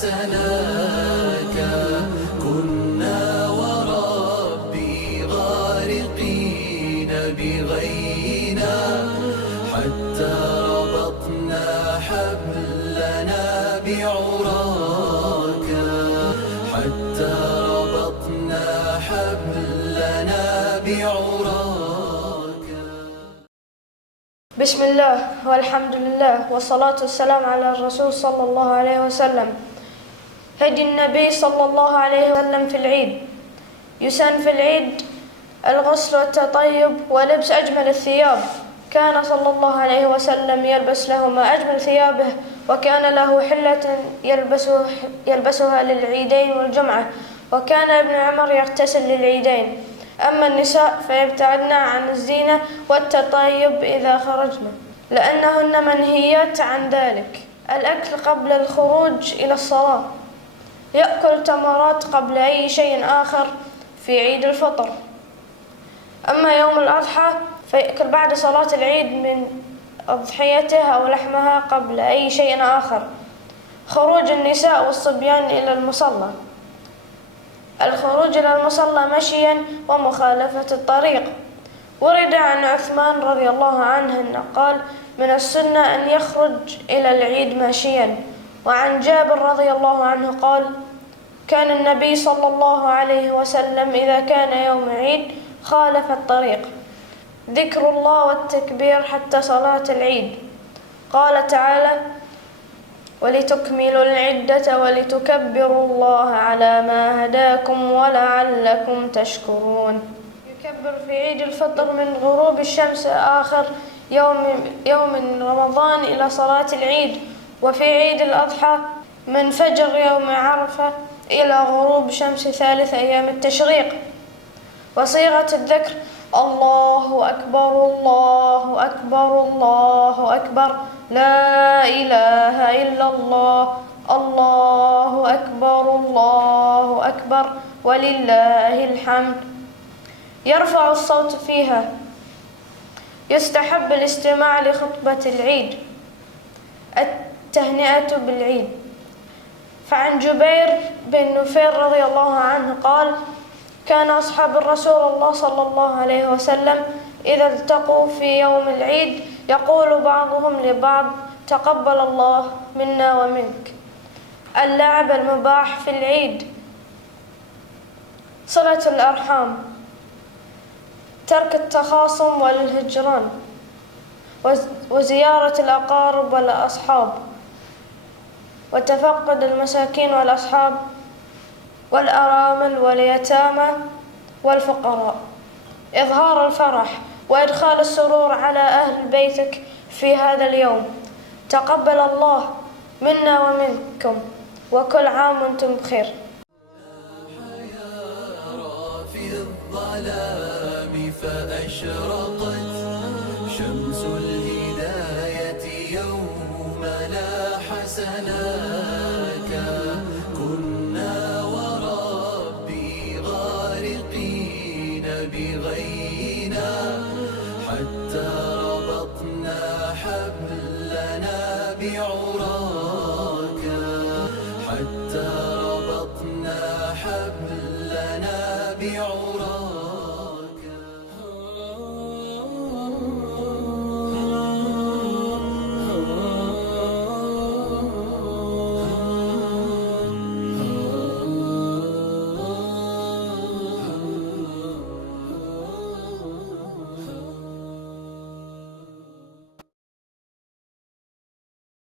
حسناك. كنا وربي غارقين بغينا حتى ربطنا حبلنا بعراك، حتى ربطنا حبلنا بعراك. بسم الله والحمد لله والصلاة والسلام على الرسول صلى الله عليه وسلم. هدي النبي صلى الله عليه وسلم في العيد. يسن في العيد الغسل والتطيب ولبس أجمل الثياب. كان صلى الله عليه وسلم يلبس لهما أجمل ثيابه، وكان له حلة يلبسها للعيدين والجمعة، وكان ابن عمر يغتسل للعيدين. أما النساء فيبتعدن عن الزينة والتطيب إذا خرجن، لأنهن منهيات عن ذلك. الأكل قبل الخروج إلى الصلاة. يأكل تمرات قبل أي شيء آخر في عيد الفطر. أما يوم الأضحى فيأكل بعد صلاة العيد من أضحيته أو لحمها قبل أي شيء آخر. خروج النساء والصبيان إلى المصلى. الخروج إلى المصلى مشيا ومخالفة الطريق. ورد عن عثمان رضي الله عنه أنه قال: من السنة أن يخرج إلى العيد ماشيا. وعن جابر رضي الله عنه قال: كان النبي صلى الله عليه وسلم إذا كان يوم عيد خالف الطريق. ذكر الله والتكبير حتى صلاة العيد. قال تعالى: ولتكملوا العدة ولتكبروا الله على ما هداكم ولعلكم تشكرون. يكبر في عيد الفطر من غروب الشمس آخر يوم رمضان إلى صلاة العيد. وفي عيد الأضحى من فجر يوم عرفة إلى غروب شمس ثالث أيام التشريق. وصيغة الذكر: الله أكبر الله أكبر الله أكبر، لا إله إلا الله، الله أكبر الله أكبر، ولله الحمد. يرفع الصوت فيها. يستحب الاستماع لخطبة العيد. التهنئة بالعيد. فعن جبير بن نفير رضي الله عنه قال: كان أصحاب الرسول الله صلى الله عليه وسلم إذا التقوا في يوم العيد يقول بعضهم لبعض: تقبل الله منا ومنك. اللعب المباح في العيد. صلة الأرحام. ترك التخاصم والهجران، وزيارة الأقارب والأصحاب، وتفقد المساكين والأصحاب والأرامل واليتامى والفقراء. إظهار الفرح وإدخال السرور على أهل بيتك في هذا اليوم. تقبل الله منا ومنكم، وكل عام وانتم بخير. في الظلام فأشرقت شمس الهداية يوم لاح سناك. كنا وربي غارقين بغينا حتى ربطنا حبلنا بعراك، حتى ربطنا حبلنا بعراك.